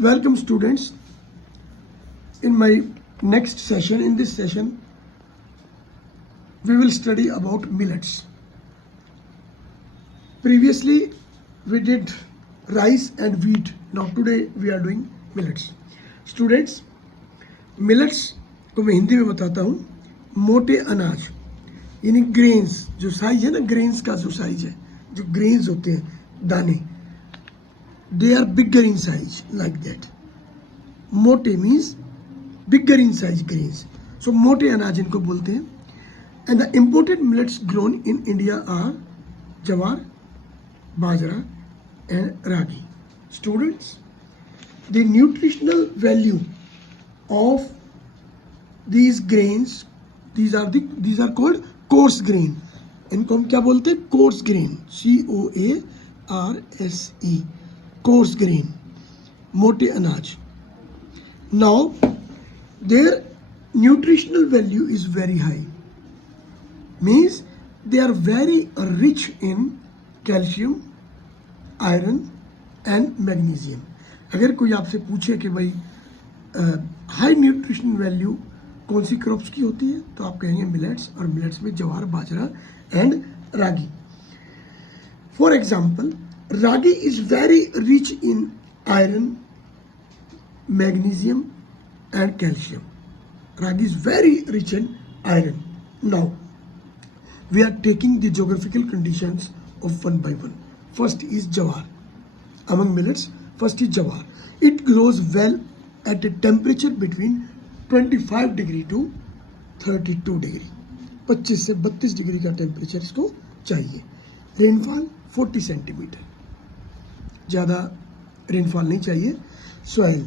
Welcome students. In my next session, in this session, we will study about millets. Previously, we did rice and wheat. Now today we are doing millets. Students, millets को मैं हिंदी में बताता हूँ. मोटे अनाज यानी grains, जो size है ना, ग्रेन्स का जो साइज है, जो ग्रेन्स होते हैं, दाने, they are bigger in size, like that. मोटे means bigger in size grains. So मोटे अनाज इनको बोलते हैं. And the imported millets grown in India are jawar, bajra and ragi. Students, the nutritional value of these grains, these are called coarse grain. इनको हम क्या बोलते हैं? coarse grain, COARSE, coarse grain, मोटे अनाज. Now their nutritional value is very high, means they are very rich in calcium, iron and magnesium. अगर कोई आपसे पूछे कि भाई हाई न्यूट्रिशन वैल्यू कौन सी क्रॉप्स की होती है, तो आप कहेंगे मिलेट्स, और मिलेट्स में jowar, bajra and ragi. For example, ragi is very rich in iron, magnesium and calcium. Ragi is very rich in iron. Now we are taking the geographical conditions of one by one. First is jawar. Among millets, first is jawar. It grows well at a temperature between 25 degree to 32 degree. 25 से 32 degree का temperature इसको चाहिए. Rainfall 40 centimetre, ज़्यादा rainfall नहीं चाहिए. Soil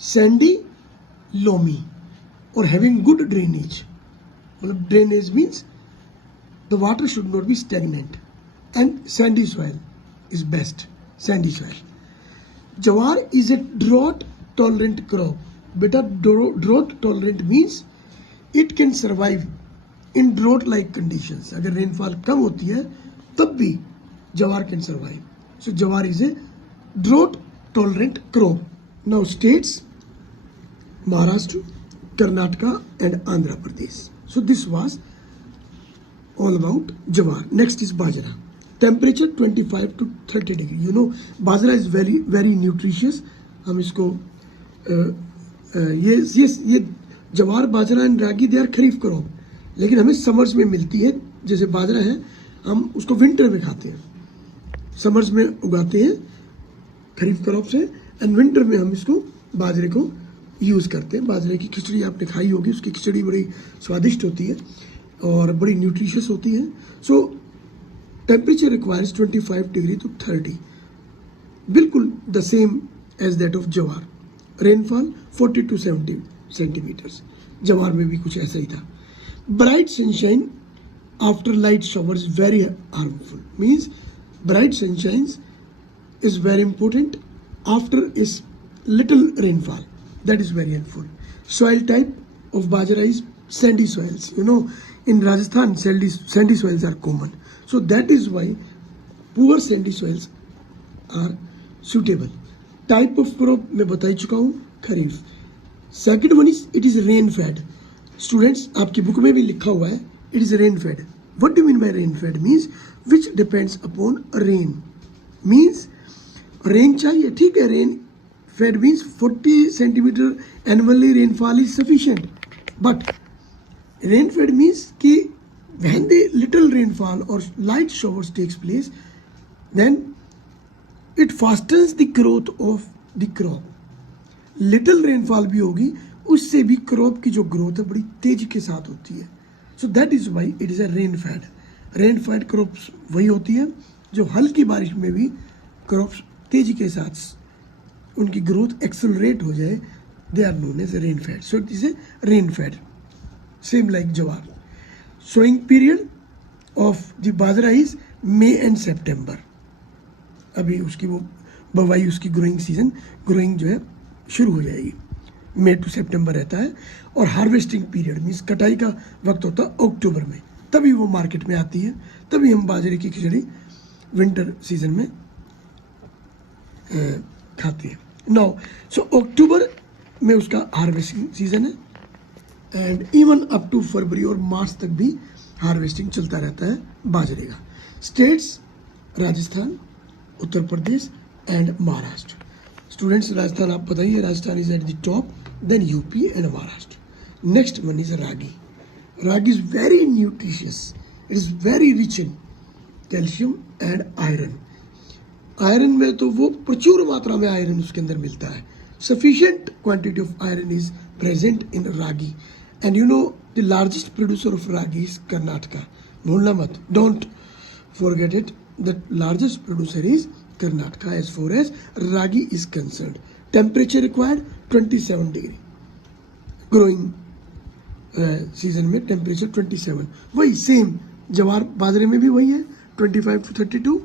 sandy, loamy और having good drainage. मतलब drainage means the water should not be stagnant, and sandy soil is best. Sandy soil. Jowar is a drought tolerant crop. बेटा, drought tolerant means it can survive in drought like conditions. अगर rainfall कम होती है तब भी jowar can survive. So jawar is a drought tolerant crop. Now states Maharashtra, Karnataka and Andhra Pradesh. So this was all about jawar. Next is bajra. Temperature 25 to 30 degree. You know bajra is very very nutritious. हम इसको ये jowar, bajra and ragi they are kharif crop, लेकिन हमें summers में मिलती है. जैसे बाजरा है, हम उसको विंटर में खाते हैं, समर्स में उगाते हैं खरीफ क्रॉप से, एंड विंटर में हम इसको बाजरे को यूज़ करते हैं. बाजरे की खिचड़ी आपने खाई होगी, उसकी खिचड़ी बड़ी स्वादिष्ट होती है और बड़ी न्यूट्रिशियस होती है. So temperature requires 25 degree to 30, बिल्कुल the same as that of jowar. Rainfall 40 to 70 centimetres. Jowar में भी कुछ ऐसा ही था. Bright sunshine after light shower is very harmful. Means bright sunshine is very important after is little rainfall. That is very helpful. Soil type of bajra is sandy soils. You know, in Rajasthan sandy soils are common, so that is why poor sandy soils are suitable. Type of crop मैं बता ही चुका हूँ, खरीफ. Second one is it is rain fed. Students, आपकी book में भी लिखा हुआ है it is rain fed. What do you mean by rain fed? Means which depends upon rain. Means rain चाहिए, ठीक है. rain fed means 40 centimeter annually rainfall is sufficient. But rain fed means कि when the little rainfall or light showers takes place, then it fastens the growth of the crop. Little rainfall भी होगी, उससे भी crop की जो growth है बड़ी तेजी के साथ होती है. So that is why it is a rain fed. Rain fade crops वही होती है जो हल्की बारिश में भी क्रॉप्स तेजी के साथ उनकी ग्रोथ एक्सेलरेट हो जाए. They are known as rain fed. So it is a rain fed, same like jowar. Sowing period of the bajra is May and September. अभी उसकी वो बवाई, उसकी ग्रोइंग सीजन, ग्रोइंग जो है शुरू हो जाएगी. मई टू सेप्टेम्बर रहता है. और हार्वेस्टिंग पीरियड मीन्स कटाई का वक्त होता है अक्टूबर में, तभी वो मार्केट में आती है. तभी हम बाजरे की खिचड़ी विंटर सीजन में खाते हैं. नाउ सो अक्टूबर में उसका हार्वेस्टिंग सीजन है एंड इवन अप टू फरवरी और मार्च तक भी हार्वेस्टिंग चलता रहता है बाजरे का। States Rajasthan, Uttar Pradesh and Maharashtra. Students, Rajasthan आप पता ही है, Rajasthan is at the top, then UP and Maharashtra. Next one is ragi. Ragi is very nutritious, it is very rich in calcium and iron. Iron में तो वो प्रचुर मात्रा में आयरन उसके अंदर मिलता है। Sufficient quantity of iron is present in ragi and you know the largest producer of ragi is Karnataka. भूलना मत, don't forget it, the largest producer is Karnataka as far as ragi is concerned. Temperature required 27 degree. Growing season में temperature 27, वही same जवार बाजरे में भी वही है 25 to 32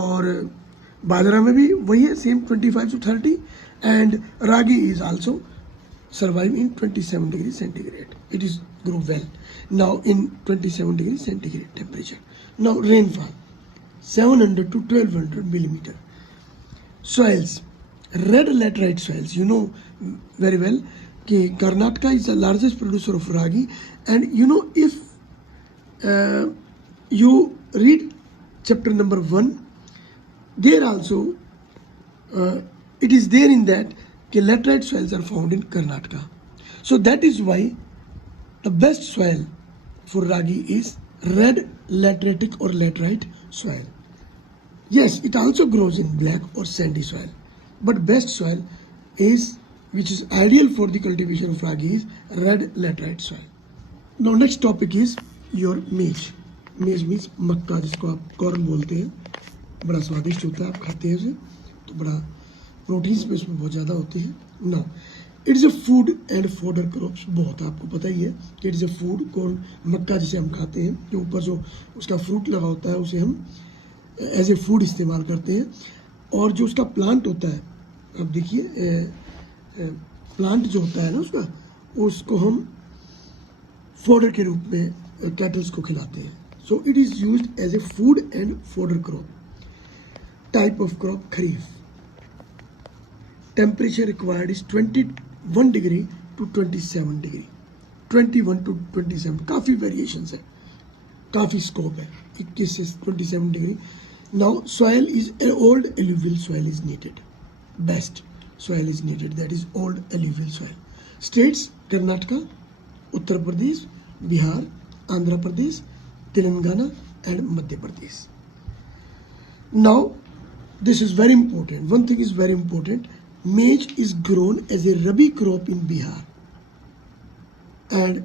और बाजरा में भी वही है same 25 to 30 and ragi is also survive in 27 degree centigrade. It is grow well now in 27 degree centigrade temperature. Now rainfall 700 to 1200 millimeter. Soils, red laterite soils. You know very well कि Karnataka is the largest producer of ragi, and you know if you read chapter number 1, there also it is there in that कि laterite soils are found in Karnataka. So that is why the best soil for ragi is red lateritic or laterite soil. Yes, it also grows in black or sandy soil, but best soil is, which is ideal for the cultivation of ragi, is red laterite soil. Now next topic is your maize. Maize means मक्का, जिसको आप corn बोलते हैं। बड़ा स्वादिष्ट होता है, आप खाते हैं उसे तो बड़ा प्रोटीन्स भी उसमें बहुत ज़्यादा होते हैं। Now it is a food and fodder crops, बहुत आपको पता ही है कि it is a food. Corn मक्का जिसे हम खाते हैं, के ऊपर जो उसका फ्रूट लगा होता है उसे हम एज ए फूड इस्तेमाल करते हैं। और जो उसका प्लांट होता है, अब देखिए प्लांट जो होता है ना उसका, उसको हम फॉडर के रूप में कैटल्स को खिलाते हैं। So it is used as a food and fodder crop. Type of crop kharif. Temperature required is 21 degree to 27 degree, 21 to 27, काफ़ी वेरिएशंस है, काफ़ी स्कोप है, 21 से 27 degree. Now soil is old alluvial soil is needed, best soil is needed, that is old alluvial soil. States Karnataka, Uttar Pradesh, Bihar, Andhra Pradesh, Telangana and Madhya Pradesh. Now this is very important, one thing is very important, maize is grown as a rabi crop in Bihar and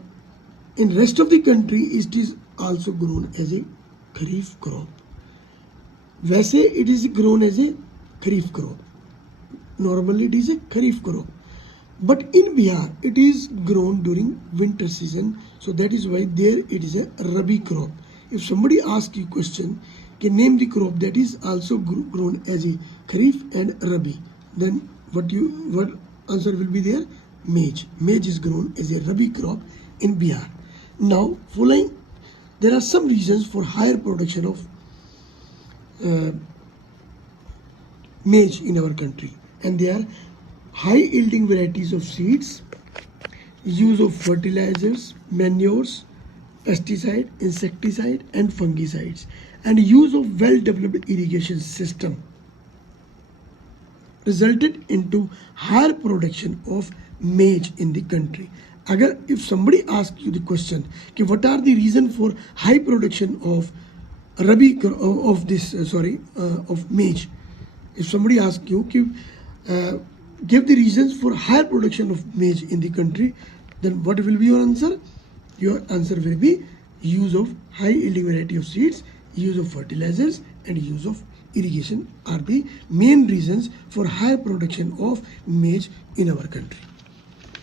in rest of the country it is also grown as a kharif crop. वैसे it is grown as a kharif crop, normally it is a kharif crop, but in Bihar it is grown during winter season, so that is why there it is a rabi crop. If somebody asks you question, can name the crop that is also grown as a kharif and rabi, then what answer will be there? Maize. Maize is grown as a rabi crop in Bihar. Now following, there are some reasons for higher production of maize in our country, and they are high yielding varieties of seeds, use of fertilizers, manures, pesticide, insecticide and fungicides, and use of well-developed irrigation system resulted into higher production of maize in the country. Agar if somebody asks you the question कि what are the reason for high production of of maize, if somebody asks you give the reasons for higher production of maize in the country, then what will be your answer? Your answer will be use of high yielding variety of seeds, use of fertilizers and use of irrigation are the main reasons for higher production of maize in our country.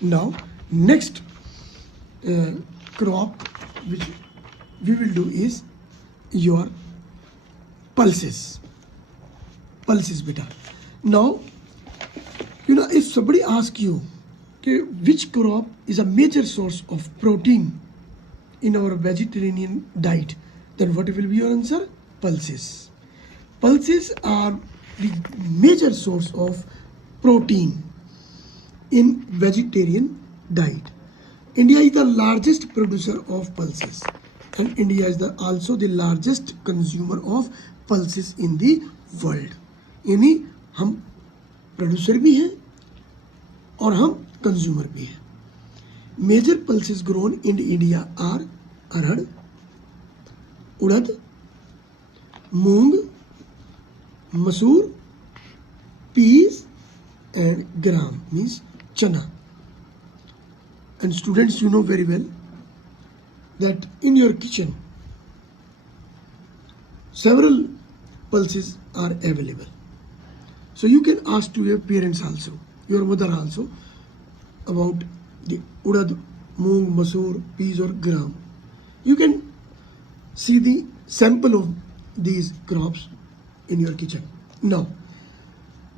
Now next crop which we will do is your pulses beta. Now you know, if somebody asks you which crop is a major source of protein in our vegetarian diet, then what will be your answer? Pulses. Pulses are the major source of protein in vegetarian diet. India is the largest producer of pulses, and India is also the largest consumer of pulses in the world. यानी हम producer भी हैं और हम consumer भी हैं. Major pulses grown in India are arhar, urad, moong, masoor, peas and gram means chana. And students, you know very well that in your kitchen several pulses are available. So you can ask to your parents also, your mother also, about the urad, moong, masoor, peas or gram. You can see the sample of these crops in your kitchen. Now,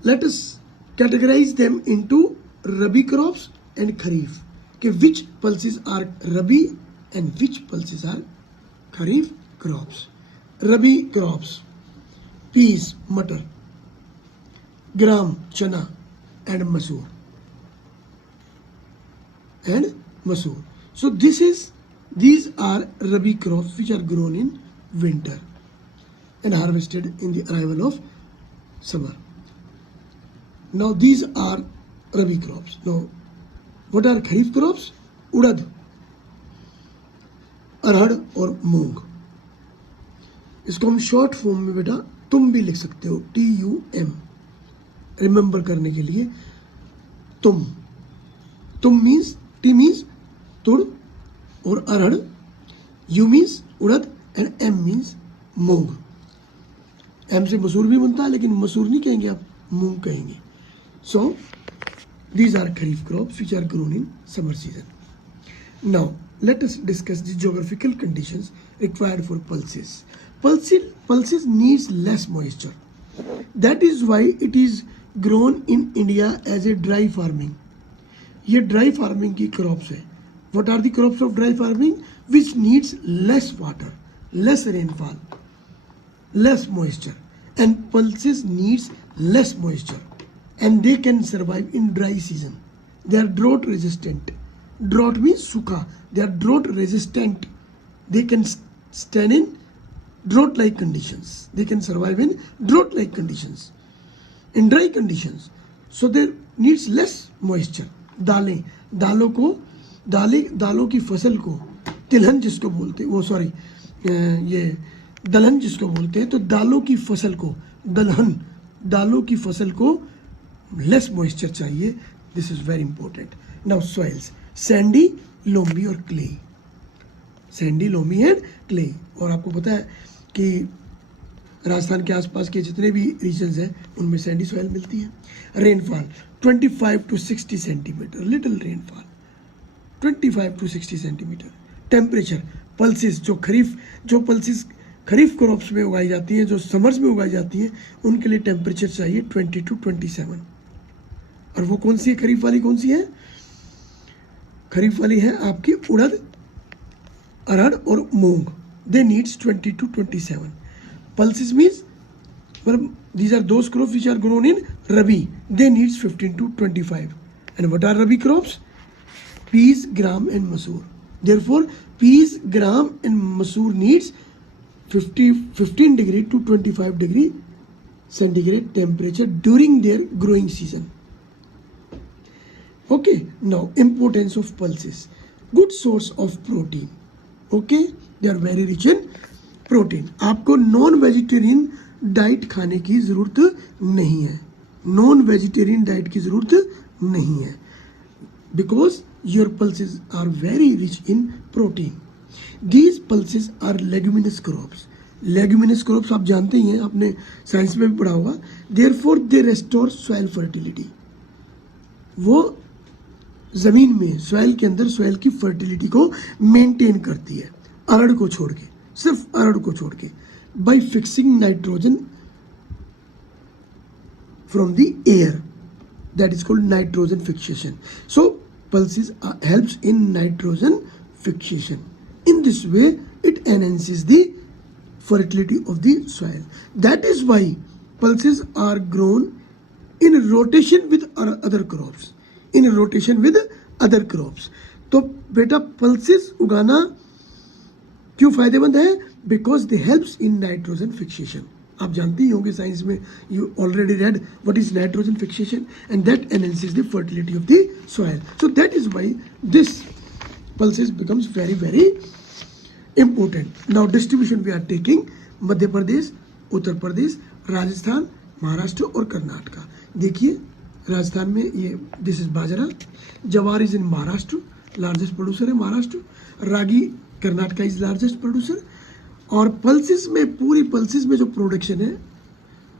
let us categorize them into Rabi crops and Kharif. Okay, which pulses are Rabi and which pulses are Kharif crops. Rabi crops: peas, matar, gram, chana and masoor. So these are Rabi crops which are grown in winter and harvested in the arrival of summer. Now these are Rabi crops. Now what are Kharif crops? उड़द, अरहर और मूंग. इसको हम short form में बेटा तुम भी लिख सकते हो, TUM, रिमेंबर करने के लिए. तुम मीन्स, T मीन्स तुड़ और अरहर, U means urad and M means moong. M से मसूर भी बनता है लेकिन मसूर नहीं कहेंगे आप, मूंग कहेंगे. सो these are Kharif crops which are grown in summer season. Now, let us discuss the geographical conditions required for pulses. Pulses needs less moisture. That is why it is grown in India as a dry farming. ये dry farming की crops है. What are the crops of dry farming? Which needs less water, less rainfall, less moisture. And pulses needs less moisture. And they can survive in dry season. They are drought resistant. Drought means सूखा. They are drought resistant. They can stand in drought like conditions. They can survive in drought like conditions. In dry conditions. So there needs less moisture. दालों की फसल को तिलहन जिसको बोलते हैं, वो सॉरी ये दलहन जिसको बोलते हैं, तो दालों की फसल को लेस मॉइस्चर चाहिए. This is very important. Now soils: sandy, loamy और clay. Sandy, loamy and clay. और आपको पता है कि राजस्थान के आसपास के जितने भी रीजन्स हैं उनमें सैंडी सॉइल मिलती है. Rainfall 25 to 60 centimetre, little rainfall 25 to 60 centimetre. Temperature: pulses जो पल्सेस खरीफ क्रॉप्स में उगाई जाती हैं, जो समर्स में उगाई जाती हैं, उनके लिए टेम्परेचर चाहिए 20 to 27. और वो कौन सी है खरीफ वाली? कौन सी है खरीफ वाली? है आपकी उड़द, अरहर और मूंग. They needs 20 to 27. Pulses means these are those crops which are grown in Rabi. They needs 15 to 25. And what are Rabi crops? Peas, gram and masoor. Therefore, peas, gram and masoor needs 15 degree to 25 degree centigrade temperature during their growing season. Okay, now importance of pulses. Good source of protein. Okay, they are very rich in protein. आपको non vegetarian diet खाने की ज़रूरत नहीं है. Non vegetarian diet की ज़रूरत नहीं है. Because your pulses are very rich in protein. These pulses are leguminous crops. Leguminous crops आप जानते ही हैं, आपने साइंस में भी पढ़ा होगा. Therefore they restore soil fertility. वो ज़मीन में, सॉइल के अंदर सॉइल की फर्टिलिटी को मेंटेन करती है. अरड़ को छोड़ के, सिर्फ अरड़ को छोड़ के. by fixing nitrogen from the air, that is called nitrogen fixation. So pulses helps in nitrogen fixation. In this way it enhances the fertility of the soil. That is why pulses are grown in rotation with other crops, in rotation with other crops. तो बेटा pulses उगाना क्यों फायदेमंद है? Because they helps in nitrogen fixation. आप जानते ही होंगे science में, you already red what is nitrogen fixation and that enhances the fertility of the soil. So that is why this pulses becomes very very important. Now distribution we are taking Madhya Pradesh, Uttar Pradesh, Rajasthan, Maharashtra और कर्नाटका. देखिए राजस्थान में ये this is bajra, jowar is in Maharashtra, largest producer है Maharashtra, ragi Karnataka is largest producer. और pulses में, पूरी pulses में जो प्रोडक्शन है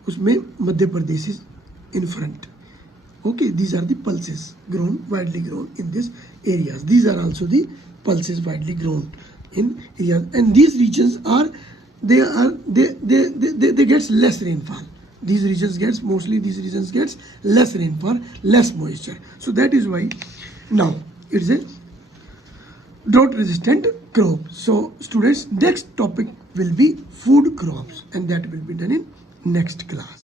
उसमें Madhya Pradesh is in front. Okay, these are the pulses grown, widely grown in these areas. These are also the pulses widely grown in areas, and these regions are they gets less rainfall. These regions gets less rainfall, less moisture. So that is why now it's a drought resistant crop. So students, next topic will be food crops, and that will be done in next class.